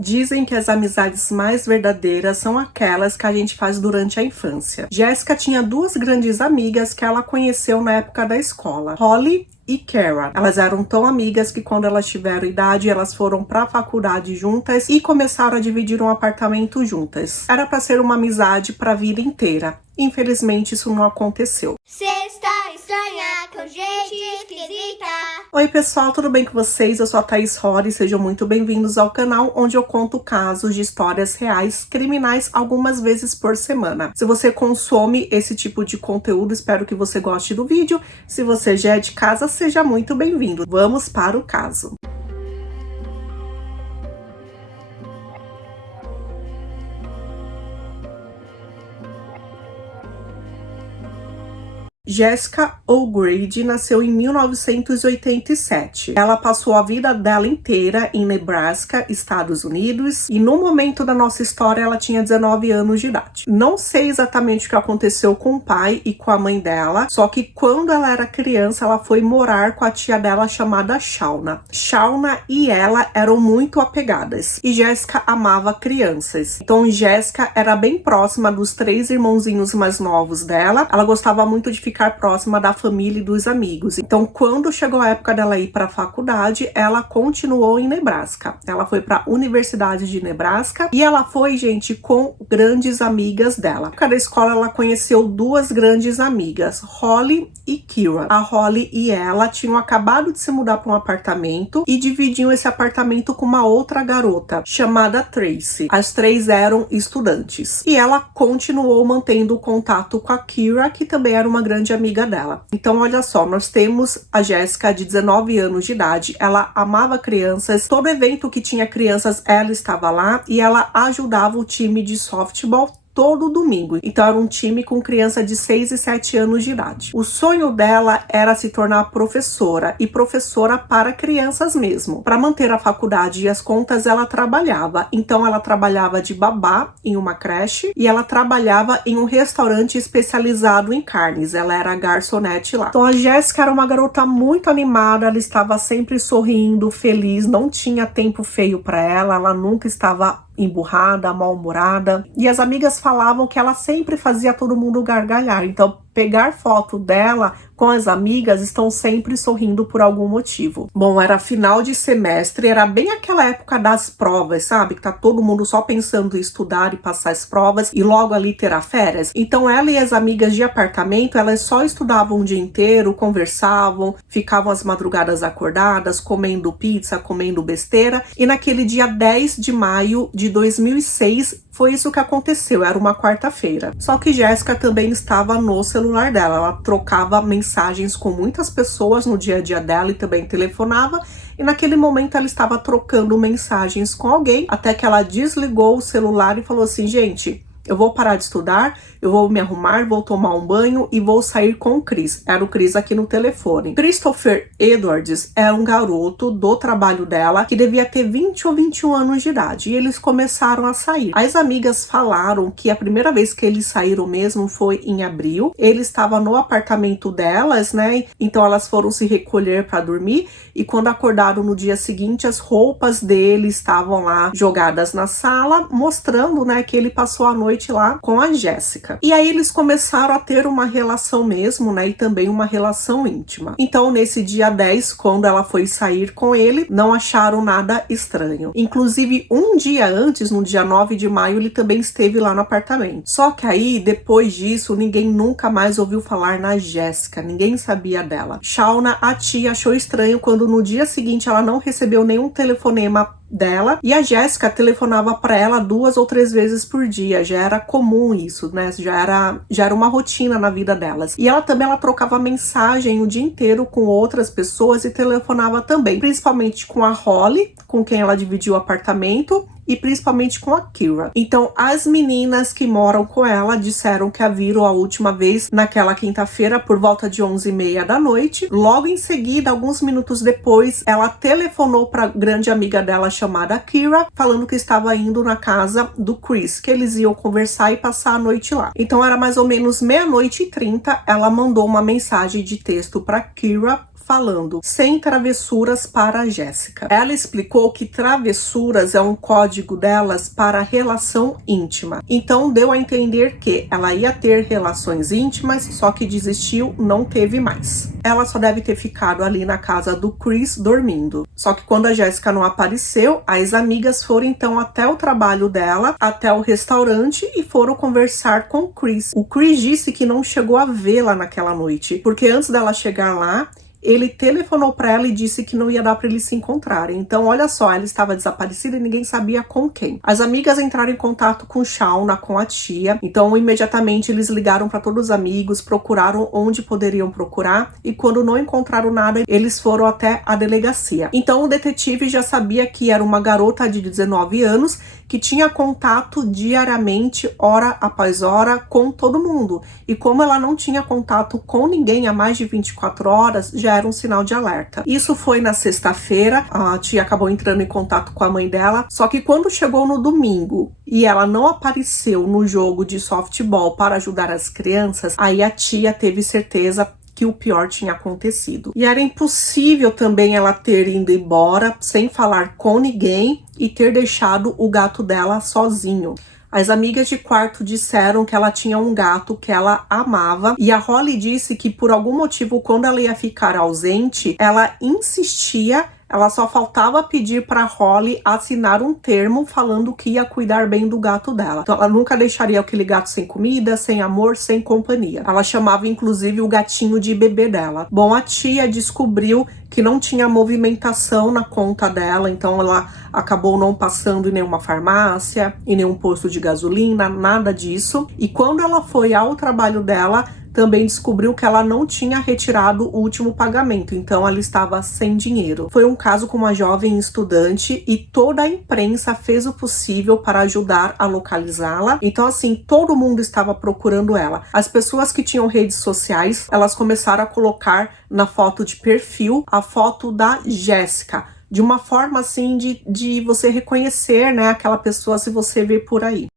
Dizem que as amizades mais verdadeiras são aquelas que a gente faz durante a infância. Jéssica tinha duas grandes amigas que ela conheceu na época da escola, Holly e Kara. Elas eram tão amigas que quando elas tiveram idade, elas foram para a faculdade juntas e começaram a dividir um apartamento juntas. Era para ser uma amizade para a vida inteira. Infelizmente, isso não aconteceu. Sexta estranha com gente esquisita. Oi pessoal, tudo bem com vocês? Eu sou a Thaís Rory, sejam muito bem-vindos ao canal onde eu conto casos de histórias reais criminais algumas vezes por semana. Se você consome esse tipo de conteúdo, espero que você goste do vídeo. Se você já é de casa, seja muito bem-vindo. Vamos para o caso. Jessica O'Grady nasceu em 1987. Ela passou a vida dela inteira em Nebraska, Estados Unidos, e no momento da nossa história ela tinha 19 anos de idade. Não sei exatamente o que aconteceu com o pai e com a mãe dela, só que quando ela era criança ela foi morar com a tia dela chamada Shauna. Shauna e ela eram muito apegadas, e Jessica amava crianças. Então Jessica era bem próxima dos três irmãozinhos mais novos dela. Ela gostava muito de ficar próxima da família e dos amigos. Então, quando chegou a época dela ir para a faculdade, ela continuou em Nebraska. Ela foi para a Universidade de Nebraska e ela foi, gente, com grandes amigas dela. Na época da escola, ela conheceu duas grandes amigas, Holly e Kara. A Holly e ela tinham acabado de se mudar para um apartamento e dividiam esse apartamento com uma outra garota chamada Tracy. As três eram estudantes. E ela continuou mantendo contato com a Kara, que também era uma grande amiga dela. Então, olha só, nós temos a Jéssica de 19 anos de idade, ela amava crianças, todo evento que tinha crianças, ela estava lá e ela ajudava o time de softball todo domingo. Então era um time com criança de 6 e 7 anos de idade. O sonho dela era se tornar professora, e professora para crianças mesmo. Para manter a faculdade e as contas, ela trabalhava. Então ela trabalhava de babá em uma creche e ela trabalhava em um restaurante especializado em carnes. Ela era garçonete lá. Então a Jéssica era uma garota muito animada, ela estava sempre sorrindo, feliz, não tinha tempo feio para ela, ela nunca estava emburrada, mal-humorada, e as amigas falavam que ela sempre fazia todo mundo gargalhar. Então pegar foto dela com as amigas, estão sempre sorrindo por algum motivo. Bom, era final de semestre, era bem aquela época das provas, sabe? Que tá todo mundo só pensando em estudar e passar as provas e logo ali terá férias. Então ela e as amigas de apartamento, elas só estudavam o dia inteiro, conversavam, ficavam as madrugadas acordadas, comendo pizza, comendo besteira. E naquele dia 10 de maio de 2006, foi isso que aconteceu, era uma quarta-feira. Só que Jéssica também estava no celular dela, ela trocava mensagens com muitas pessoas no dia a dia dela e também telefonava. E naquele momento ela estava trocando mensagens com alguém, até que ela desligou o celular e falou assim: gente, eu vou parar de estudar, eu vou me arrumar, vou tomar um banho e vou sair com o Chris. Era o Chris aqui no telefone. Christopher Edwards é um garoto do trabalho dela que devia ter 20 ou 21 anos de idade. E eles começaram a sair. As amigas falaram que a primeira vez que eles saíram mesmo foi em abril. Ele estava no apartamento delas, né? Então elas foram se recolher para dormir. E quando acordaram no dia seguinte, as roupas dele estavam lá jogadas na sala, mostrando, né, que ele passou a noite lá com a Jéssica. E aí eles começaram a ter uma relação mesmo, né, e também uma relação íntima. Então nesse dia 10, quando ela foi sair com ele, não acharam nada estranho. Inclusive um dia antes, no dia 9 de maio, ele também esteve lá no apartamento. Só que aí, depois disso, ninguém nunca mais ouviu falar na Jéssica, ninguém sabia dela. Shauna, a tia, achou estranho quando no dia seguinte ela não recebeu nenhum telefonema dela, e a Jéssica telefonava para ela 2 ou 3 vezes por dia. Já era comum isso, né? Já era uma rotina na vida delas. E ela também trocava mensagem o dia inteiro com outras pessoas e telefonava também, principalmente com a Holly, com quem ela dividiu o apartamento, e principalmente com a Kara. Então, as meninas que moram com ela disseram que a viram a última vez naquela quinta-feira por volta de 11h30 da noite. Logo em seguida, alguns minutos depois, ela telefonou para grande amiga dela chamada Kara, falando que estava indo na casa do Chris, que eles iam conversar e passar a noite lá. Então, era mais ou menos 00:30, ela mandou uma mensagem de texto para Kara falando: sem travessuras para a Jéssica. Ela explicou que travessuras é um código delas para relação íntima. Então deu a entender que ela ia ter relações íntimas, só que desistiu, não teve mais. Ela só deve ter ficado ali na casa do Chris dormindo. Só que quando a Jéssica não apareceu, as amigas foram então até o trabalho dela, até o restaurante, e foram conversar com o Chris. O Chris disse que não chegou a vê-la naquela noite, porque antes dela chegar lá, ele telefonou para ela e disse que não ia dar para eles se encontrarem. Então, olha só, ela estava desaparecida e ninguém sabia com quem. As amigas entraram em contato com Shauna, com a tia. Então, imediatamente eles ligaram para todos os amigos, procuraram onde poderiam procurar, e quando não encontraram nada, eles foram até a delegacia. Então, o detetive já sabia que era uma garota de 19 anos que tinha contato diariamente, hora após hora, com todo mundo. E como ela não tinha contato com ninguém há mais de 24 horas, já era um sinal de alerta. Isso foi na sexta-feira, a tia acabou entrando em contato com a mãe dela, só que quando chegou no domingo e ela não apareceu no jogo de softball para ajudar as crianças, aí a tia teve certeza que o pior tinha acontecido. E era impossível também ela ter ido embora sem falar com ninguém e ter deixado o gato dela sozinho. As amigas de quarto disseram que ela tinha um gato que ela amava, e a Holly disse que por algum motivo, quando ela ia ficar ausente, ela insistia. Ela só faltava pedir para Holly assinar um termo falando que ia cuidar bem do gato dela. Então ela nunca deixaria aquele gato sem comida, sem amor, sem companhia. Ela chamava inclusive o gatinho de bebê dela. Bom, a tia descobriu que não tinha movimentação na conta dela, então ela acabou não passando em nenhuma farmácia, em nenhum posto de gasolina, nada disso. E quando ela foi ao trabalho dela, também descobriu que ela não tinha retirado o último pagamento, então ela estava sem dinheiro. Foi um caso com uma jovem estudante e toda a imprensa fez o possível para ajudar a localizá-la. Então, assim, todo mundo estava procurando ela. As pessoas que tinham redes sociais, elas começaram a colocar na foto de perfil a foto da Jéssica, de uma forma assim de você reconhecer, né, aquela pessoa se você vê por aí.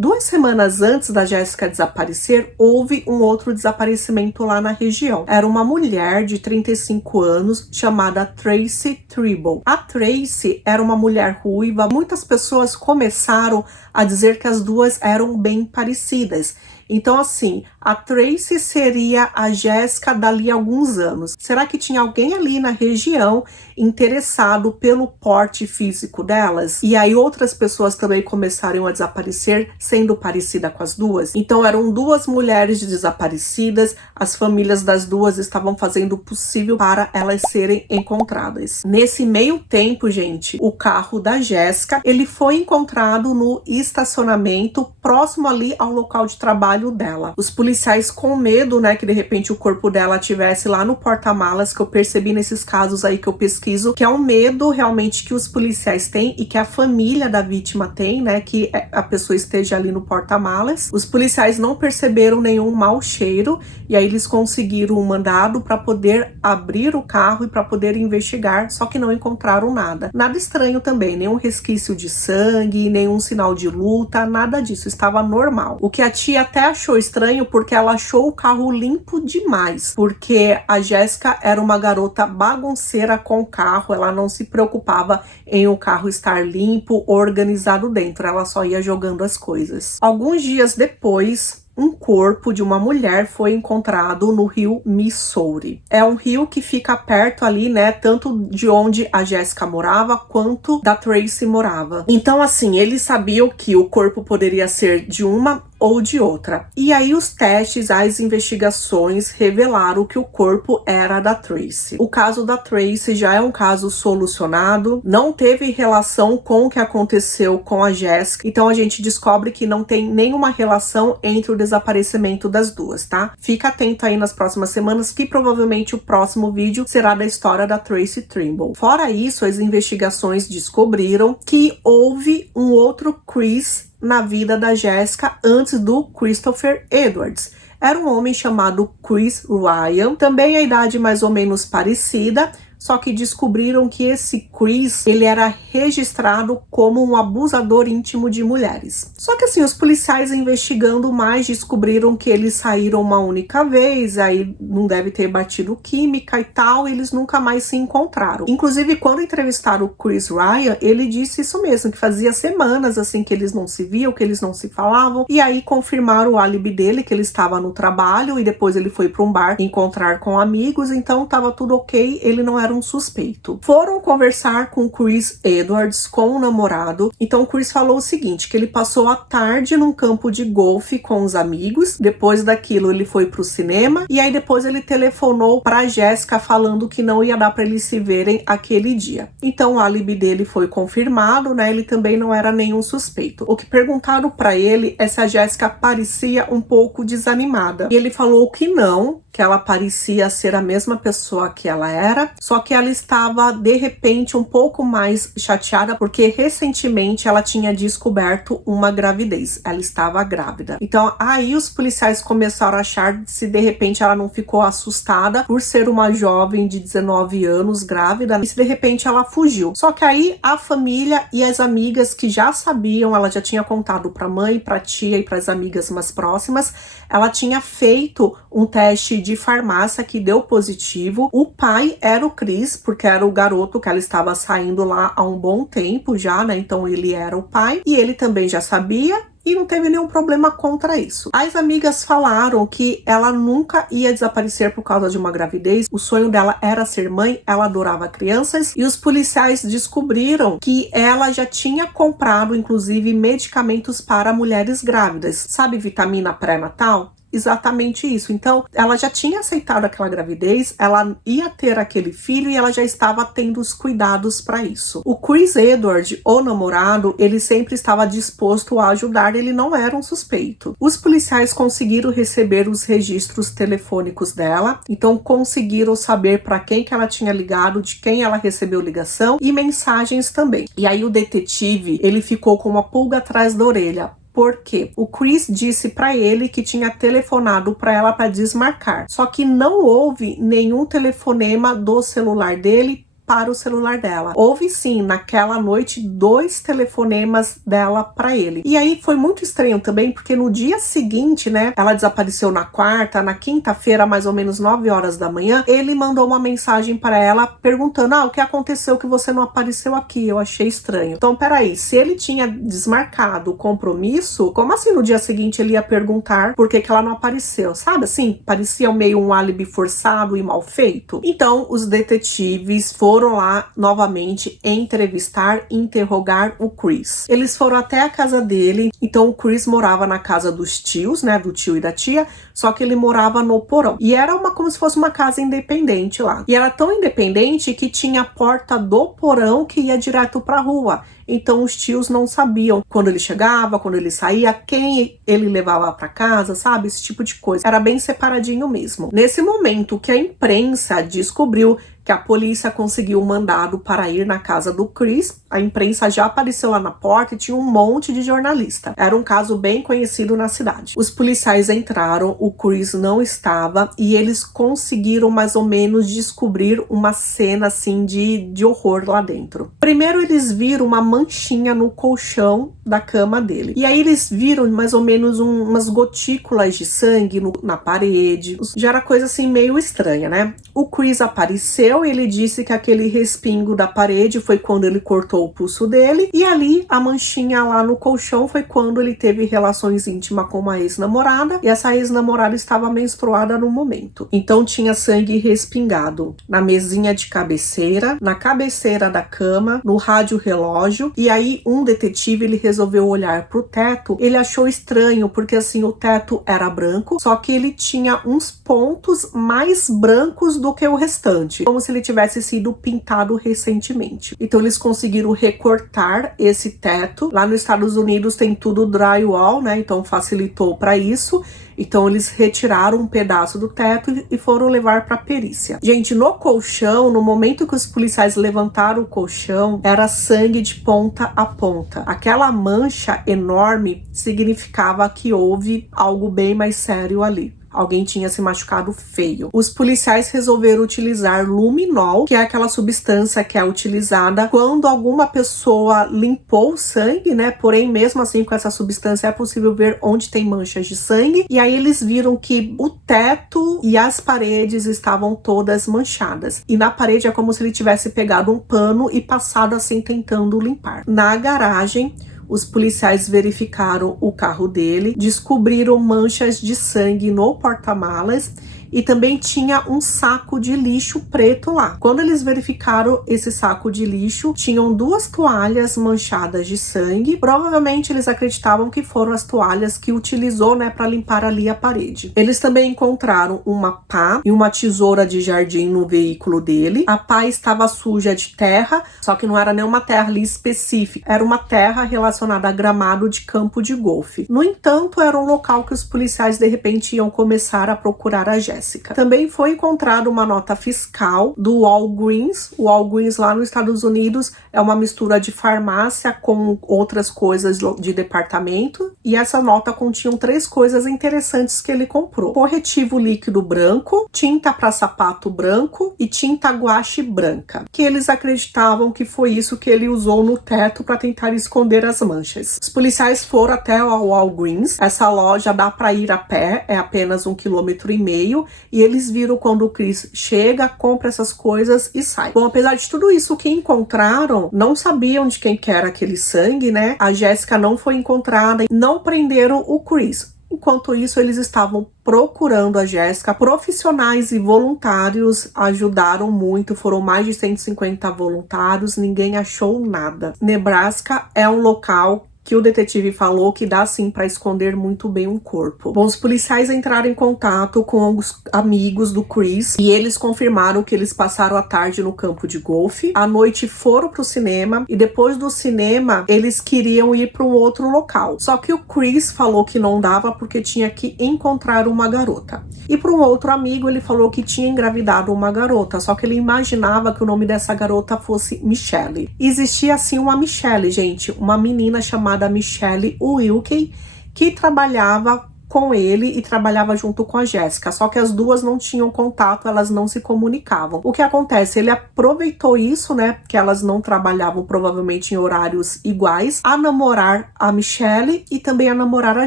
2 semanas antes da Jéssica desaparecer, houve um outro desaparecimento lá na região. Era uma mulher de 35 anos chamada Tracy Tribble. A Tracy era uma mulher ruiva. Muitas pessoas começaram a dizer que as duas eram bem parecidas. Então, assim, a Tracy seria a Jéssica dali a alguns anos. Será que tinha alguém ali na região interessado pelo porte físico delas? E aí outras pessoas também começaram a desaparecer, sendo parecida com as duas? Então eram 2 mulheres desaparecidas, as famílias das duas estavam fazendo o possível para elas serem encontradas. Nesse meio tempo, gente, o carro da Jéssica, ele foi encontrado no estacionamento próximo ali ao local de trabalho dela. Os policiais, com medo, né, que de repente o corpo dela tivesse lá no porta-malas, que eu percebi nesses casos aí que eu pesquiso, que é um medo realmente que os policiais têm e que a família da vítima tem, né, que a pessoa esteja ali no porta-malas. Os policiais não perceberam nenhum mau cheiro e aí eles conseguiram um mandado para poder abrir o carro e para poder investigar, só que não encontraram nada. Nada estranho também, nenhum resquício de sangue, nenhum sinal de luta, nada disso, estava normal. O que a tia até achou estranho, porque ela achou o carro limpo demais, porque a Jéssica era uma garota bagunceira com o carro, ela não se preocupava em o carro estar limpo, organizado dentro, ela só ia jogando as coisas. Alguns dias depois, um corpo de uma mulher foi encontrado no rio Missouri. É um rio que fica perto ali, né, tanto de onde a Jéssica morava, quanto da Tracy morava. Então, assim, eles sabiam que o corpo poderia ser de uma ou de outra. E aí os testes, as investigações revelaram que o corpo era da Tracy. O caso da Tracy já é um caso solucionado, não teve relação com o que aconteceu com a Jéssica, então a gente descobre que não tem nenhuma relação entre o desaparecimento das duas, tá? Fica atento aí nas próximas semanas, que provavelmente o próximo vídeo será da história da Tracy Tribble. Fora isso, as investigações descobriram que houve um outro Chris na vida da Jéssica antes do Christopher Edwards. Era um homem chamado Chris Ryan, também a idade mais ou menos parecida, só que descobriram que esse Chris, ele era registrado como um abusador íntimo de mulheres. Só que assim, os policiais investigando mais descobriram que eles saíram uma única vez, aí não deve ter batido química e tal, e eles nunca mais se encontraram. Inclusive, quando entrevistaram o Chris Ryan, ele disse isso mesmo, que fazia semanas assim que eles não se viam, que eles não se falavam, e aí confirmaram o álibi dele, que ele estava no trabalho e depois ele foi para um bar encontrar com amigos, então tava tudo ok, ele não era um suspeito. Foram conversar com o Chris Edwards, com o namorado, então o Chris falou o seguinte, que ele passou a tarde num campo de golfe com os amigos, depois daquilo ele foi pro cinema, e aí depois ele telefonou pra Jéssica falando que não ia dar para eles se verem aquele dia. Então o álibi dele foi confirmado, né, ele também não era nenhum suspeito. O que perguntaram pra ele é se a Jéssica parecia um pouco desanimada, e ele falou que não, que ela parecia ser a mesma pessoa que ela era, só que ela estava de repente um pouco mais chateada porque recentemente ela tinha descoberto uma gravidez, ela estava grávida. Então aí os policiais começaram a achar se de repente ela não ficou assustada por ser uma jovem de 19 anos grávida e se de repente ela fugiu. Só que aí a família e as amigas que já sabiam, ela já tinha contado para a mãe, para a tia e para as amigas mais próximas, ela tinha feito um teste de farmácia que deu positivo. O pai era o Chris, porque era o garoto que ela estava saindo lá há um bom tempo já, né? Então ele era o pai e ele também já sabia e não teve nenhum problema contra isso. As amigas falaram que ela nunca ia desaparecer por causa de uma gravidez, o sonho dela era ser mãe, ela adorava crianças, e os policiais descobriram que ela já tinha comprado, inclusive, medicamentos para mulheres grávidas. Sabe vitamina pré-natal? Exatamente isso. Então, ela já tinha aceitado aquela gravidez, ela ia ter aquele filho e ela já estava tendo os cuidados para isso. O Chris Edward, o namorado, ele sempre estava disposto a ajudar, ele não era um suspeito. Os policiais conseguiram receber os registros telefônicos dela, então conseguiram saber para quem que ela tinha ligado, de quem ela recebeu ligação e mensagens também. E aí o detetive, ele ficou com uma pulga atrás da orelha. Porque o Chris disse para ele que tinha telefonado para ela para desmarcar. Só que não houve nenhum telefonema do celular dele para o celular dela. Houve sim, naquela noite, 2 telefonemas dela para ele. E aí foi muito estranho também, porque no dia seguinte, né, ela desapareceu na quarta, na quinta-feira, mais ou menos 9 horas da manhã, ele mandou uma mensagem para ela perguntando, o que aconteceu que você não apareceu aqui? Eu achei estranho. Então, peraí, se ele tinha desmarcado o compromisso, como assim no dia seguinte ele ia perguntar por que ela não apareceu? Sabe assim, parecia meio um álibi forçado e mal feito. Então, os detetives foram lá novamente entrevistar e interrogar o Chris. Eles foram até a casa dele, então o Chris morava na casa dos tios, né, do tio e da tia, só que ele morava no porão. E era como se fosse uma casa independente lá. E era tão independente que tinha a porta do porão que ia direto pra rua. Então os tios não sabiam quando ele chegava, quando ele saía, quem ele levava para casa, sabe? Esse tipo de coisa. Era bem separadinho mesmo. Nesse momento que a imprensa descobriu que a polícia conseguiu um mandado para ir na casa do Chris, a imprensa já apareceu lá na porta e tinha um monte de jornalista. Era um caso bem conhecido na cidade. Os policiais entraram, o Chris não estava e eles conseguiram mais ou menos descobrir uma cena assim de horror lá dentro. Primeiro eles viram uma manchinha no colchão da cama dele. E aí eles viram mais ou menos umas gotículas de sangue na parede. Já era coisa assim meio estranha, né? O Chris apareceu, ele disse que aquele respingo da parede foi quando ele cortou o pulso dele, e ali a manchinha lá no colchão foi quando ele teve relações íntimas com uma ex-namorada, e essa ex-namorada estava menstruada no momento. Então tinha sangue respingado na mesinha de cabeceira, na cabeceira da cama, no rádio relógio, e aí um detetive, ele resolveu olhar pro teto. Ele achou estranho, porque assim, o teto era branco, só que ele tinha uns pontos mais brancos do que o restante, como se ele tivesse sido pintado recentemente. Então eles conseguiram recortar esse teto. Lá nos Estados Unidos tem tudo drywall, né? Então facilitou para isso. Então eles retiraram um pedaço do teto e foram levar para perícia. Gente, no colchão, no momento que os policiais levantaram o colchão, era sangue de ponta a ponta. Aquela mancha enorme significava que houve algo bem mais sério ali. alguém tinha se machucado feio. Os policiais resolveram utilizar luminol, que é aquela substância que é utilizada quando alguma pessoa limpou o sangue, né? Porém, mesmo assim, com essa substância é possível ver onde tem manchas de sangue. E aí eles viram que o teto e as paredes estavam todas manchadas. E na parede é como se ele tivesse pegado um pano e passado assim tentando limpar. Na garagem, os policiais verificaram o carro dele, descobriram manchas de sangue no porta-malas e também tinha um saco de lixo preto lá. Quando eles verificaram esse saco de lixo, tinham 2 toalhas manchadas de sangue. Provavelmente eles acreditavam que foram as toalhas que utilizou, né, para limpar ali a parede. Eles também encontraram uma pá e uma tesoura de jardim no veículo dele. A pá estava suja de terra, só que não era nenhuma terra ali específica, era uma terra relacionada a gramado de campo de golfe. No entanto, era um local que os policiais de repente iam começar a procurar a Jéssica. Também foi encontrada uma nota fiscal do Walgreens. O Walgreens lá nos Estados Unidos é uma mistura de farmácia com outras coisas de departamento, e essa nota continha 3 coisas interessantes que ele comprou: corretivo líquido branco, tinta para sapato branco e tinta guache branca, que eles acreditavam que foi isso que ele usou no teto para tentar esconder as manchas. Os policiais foram até o Walgreens. Essa loja dá para ir a pé, é apenas 1,5 km, e eles viram quando o Chris chega, compra essas coisas e sai. Bom, apesar de tudo isso que encontraram, não sabiam de quem que era aquele sangue, né? A Jéssica não foi encontrada, não prenderam o Chris. Enquanto isso, eles estavam procurando a Jéssica. Profissionais e voluntários ajudaram muito, foram mais de 150 voluntários, ninguém achou nada. Nebraska é um local que o detetive falou que dá sim para esconder muito bem um corpo. Bom, os policiais entraram em contato com os amigos do Chris e eles confirmaram que eles passaram a tarde no campo de golfe. À noite foram pro cinema e depois do cinema eles queriam ir para um outro local. Só que o Chris falou que não dava porque tinha que encontrar uma garota. E para um outro amigo ele falou que tinha engravidado uma garota, só que ele imaginava que o nome dessa garota fosse Michelle. Existia assim uma Michelle, gente, uma menina chamada Michelle Wilkie, que trabalhava com ele e trabalhava junto com a Jéssica, só que as duas não tinham contato, elas não se comunicavam. O que acontece? Ele aproveitou isso, né, que elas não trabalhavam provavelmente em horários iguais, a namorar a Michelle e também a namorar a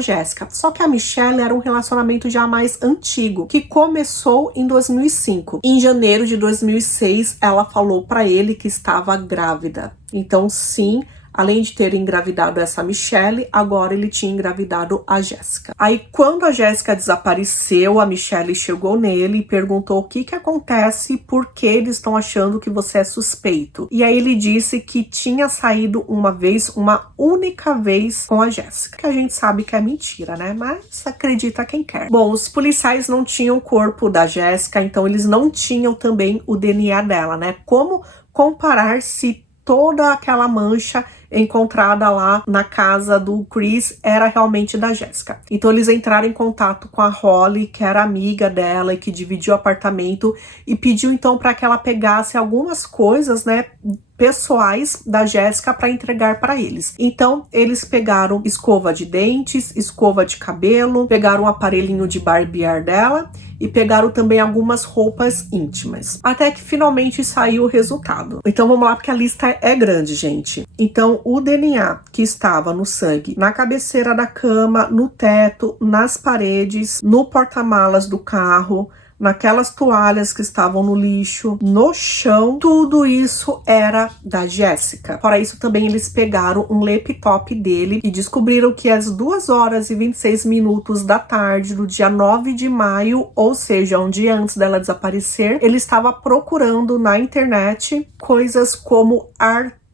Jéssica. Só que a Michelle era um relacionamento já mais antigo, que começou em 2005. Em janeiro de 2006, ela falou para ele que estava grávida. Então, sim, além de ter engravidado essa Michelle, agora ele tinha engravidado a Jéssica. Aí, quando a Jéssica desapareceu, a Michelle chegou nele e perguntou o que acontece, por que eles estão achando que você é suspeito. E aí ele disse que tinha saído uma única vez com a Jéssica. Que a gente sabe que é mentira, né? Mas acredita quem quer. Bom, os policiais não tinham o corpo da Jéssica, então eles não tinham também o DNA dela, né? Como comparar se toda aquela mancha encontrada lá na casa do Chris era realmente da Jéssica? Então eles entraram em contato com a Holly, que era amiga dela e que dividiu o apartamento, e pediu então para que ela pegasse algumas coisas, né, pessoais da Jéssica para entregar para eles. Então eles pegaram escova de dentes, escova de cabelo, pegaram um aparelhinho de barbear dela e pegaram também algumas roupas íntimas. Até que finalmente saiu o resultado. Então vamos lá, porque a lista é grande, gente. Então o DNA que estava no sangue, na cabeceira da cama, no teto, nas paredes, no porta-malas do carro, naquelas toalhas que estavam no lixo, no chão, tudo isso era da Jéssica. Fora isso, também eles pegaram um laptop dele e descobriram que às 2h26 da tarde do dia 9 de maio, ou seja, um dia antes dela desaparecer, ele estava procurando na internet coisas como artérias,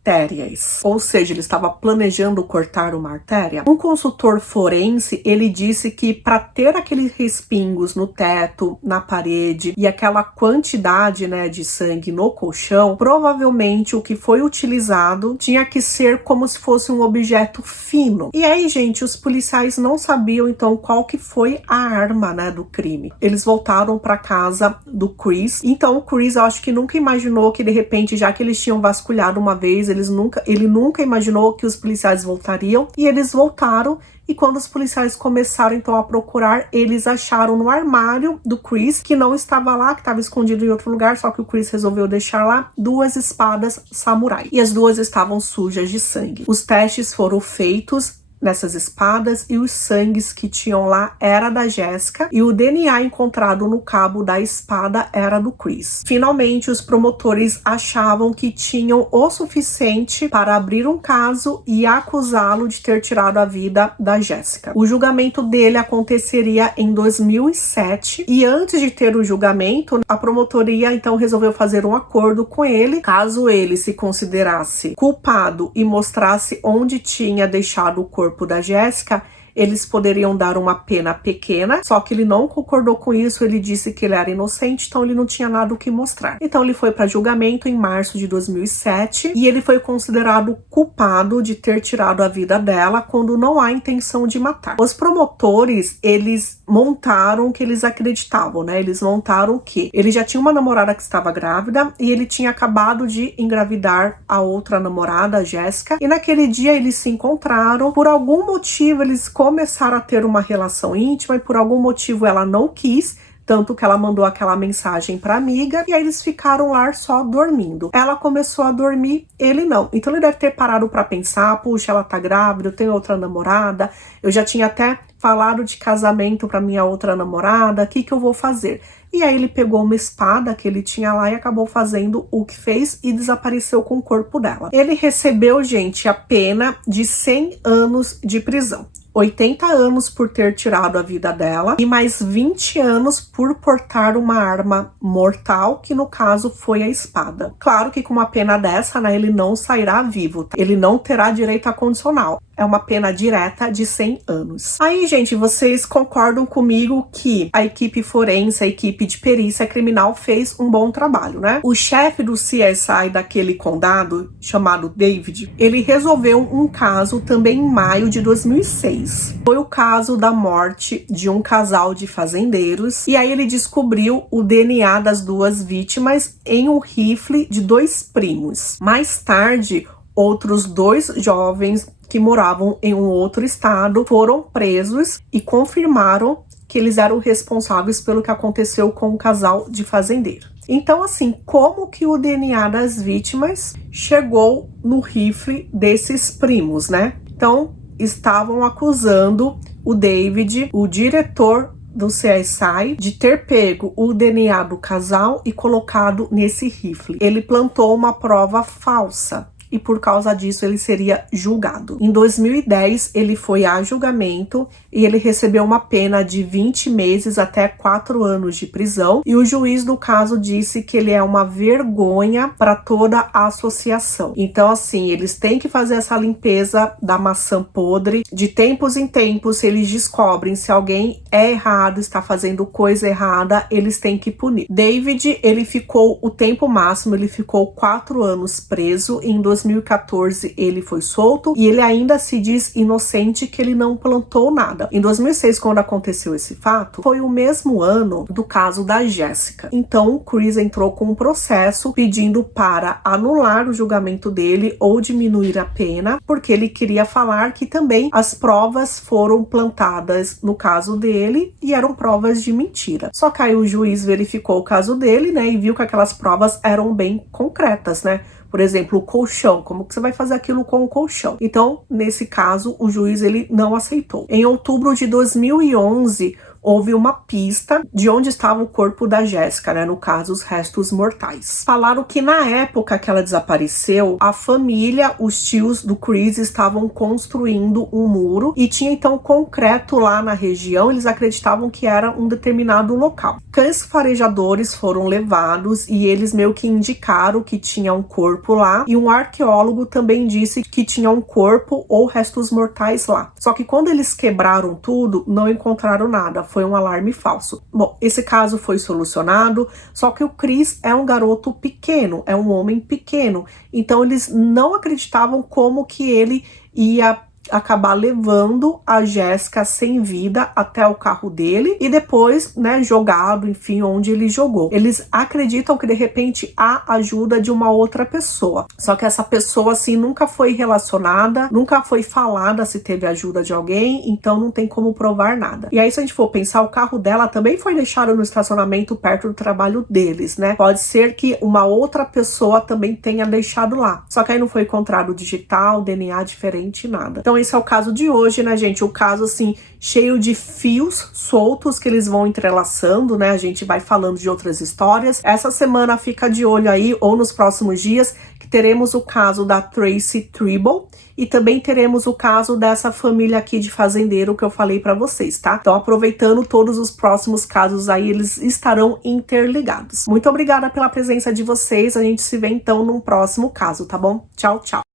ou seja, ele estava planejando cortar uma artéria. Um consultor forense, ele disse que para ter aqueles respingos no teto, na parede e aquela quantidade, né, de sangue no colchão, provavelmente o que foi utilizado tinha que ser como se fosse um objeto fino. E aí, gente, os policiais não sabiam então qual que foi a arma, né, do crime. Eles voltaram para casa do Chris. Então o Chris, eu acho que nunca imaginou que de repente, já que eles tinham vasculhado uma vez, eles ele nunca imaginou que os policiais voltariam, e eles voltaram. E quando os policiais começaram então a procurar, eles acharam no armário do Chris, que não estava lá, que estava escondido em outro lugar, só que o Chris resolveu deixar lá, 2 espadas samurai. E as 2 estavam sujas de sangue. Os testes foram feitos nessas espadas e os sangues que tinham lá era da Jessica e o DNA encontrado no cabo da espada era do Chris. Finalmente, os promotores achavam que tinham o suficiente para abrir um caso e acusá-lo de ter tirado a vida da Jessica. O julgamento dele aconteceria em 2007 e antes de ter o julgamento, a promotoria então resolveu fazer um acordo com ele. Caso ele se considerasse culpado e mostrasse onde tinha deixado o corpo da Jessica, eles poderiam dar uma pena pequena, só que ele não concordou com isso, ele disse que ele era inocente, então ele não tinha nada o que mostrar. Então ele foi para julgamento em março de 2007 e ele foi considerado culpado de ter tirado a vida dela quando não há intenção de matar. Os promotores, eles montaram o que eles acreditavam, né? Eles montaram o quê? Ele já tinha uma namorada que estava grávida e ele tinha acabado de engravidar a outra namorada, a Jessica, e naquele dia eles se encontraram, por algum motivo eles começaram a ter uma relação íntima e por algum motivo ela não quis, tanto que ela mandou aquela mensagem para amiga e aí eles ficaram lá só dormindo. Ela começou a dormir, ele não. Então ele deve ter parado para pensar, puxa, ela tá grávida, eu tenho outra namorada, eu já tinha até falado de casamento para minha outra namorada, o que eu vou fazer? E aí ele pegou uma espada que ele tinha lá e acabou fazendo o que fez e desapareceu com o corpo dela. Ele recebeu, gente, a pena de 100 anos de prisão. 80 anos por ter tirado a vida dela e mais 20 anos por portar uma arma mortal, que no caso foi a espada. Claro que com uma pena dessa, né, ele não sairá vivo, tá? Ele não terá direito a condicional. É uma pena direta de 100 anos. Aí, gente, vocês concordam comigo que a equipe forense, a equipe de perícia criminal fez um bom trabalho, né? O chefe do CSI daquele condado, chamado David, ele resolveu um caso também em maio de 2006. Foi o caso da morte de um casal de fazendeiros e aí ele descobriu o DNA das 2 vítimas em um rifle de 2 primos. Mais tarde, outros 2 jovens que moravam em um outro estado foram presos e confirmaram que eles eram responsáveis pelo que aconteceu com o casal de fazendeiro. Então, assim, como que o DNA das vítimas chegou no rifle desses primos, né? Então, estavam acusando o David, o diretor do CSI, de ter pego o DNA do casal e colocado nesse rifle. Ele plantou uma prova falsa e por causa disso ele seria julgado. Em 2010 ele foi a julgamento e ele recebeu uma pena de 20 meses até 4 anos de prisão e o juiz do caso disse que ele é uma vergonha para toda a associação. Então, assim, eles têm que fazer essa limpeza da maçã podre. De tempos em tempos, se eles descobrem se alguém é errado, está fazendo coisa errada, eles têm que punir. David, ele ficou o tempo máximo, ele ficou 4 anos preso. Em 2014 ele foi solto e ele ainda se diz inocente, que ele não plantou nada. Em 2006, quando aconteceu esse fato, foi o mesmo ano do caso da Jessica. Então o Chris entrou com um processo pedindo para anular o julgamento dele ou diminuir a pena, porque ele queria falar que também as provas foram plantadas no caso dele e eram provas de mentira. Só que aí o juiz verificou o caso dele, né, e viu que aquelas provas eram bem concretas, né? Por exemplo, o colchão, como que você vai fazer aquilo com o colchão? Então, nesse caso, o juiz ele não aceitou. Em outubro de 2011, houve uma pista de onde estava o corpo da Jessica, né? No caso, os restos mortais. Falaram que na época que ela desapareceu, a família, os tios do Chris estavam construindo um muro e tinha então concreto lá na região. Eles acreditavam que era um determinado local. Cães farejadores foram levados e eles meio que indicaram que tinha um corpo lá e um arqueólogo também disse que tinha um corpo ou restos mortais lá. Só que quando eles quebraram tudo, não encontraram nada. Foi um alarme falso. Bom, esse caso foi solucionado, só que o Chris é um garoto pequeno, é um homem pequeno, então eles não acreditavam como que ele ia acabar levando a Jéssica sem vida até o carro dele e depois, né, jogado, enfim, onde ele jogou. Eles acreditam que de repente há ajuda de uma outra pessoa. Só que essa pessoa, assim, nunca foi relacionada, nunca foi falada se teve ajuda de alguém, então não tem como provar nada. E aí, se a gente for pensar, o carro dela também foi deixado no estacionamento perto do trabalho deles, né? Pode ser que uma outra pessoa também tenha deixado lá. Só que aí não foi encontrado digital, DNA diferente, nada. Então esse é o caso de hoje, né, gente? O caso, assim, cheio de fios soltos que eles vão entrelaçando, né? A gente vai falando de outras histórias. Essa semana fica de olho aí, ou nos próximos dias, que teremos o caso da Tracy Tribble e também teremos o caso dessa família aqui de fazendeiro que eu falei pra vocês, tá? Então, aproveitando todos os próximos casos aí, eles estarão interligados. Muito obrigada pela presença de vocês. A gente se vê, então, num próximo caso, tá bom? Tchau, tchau.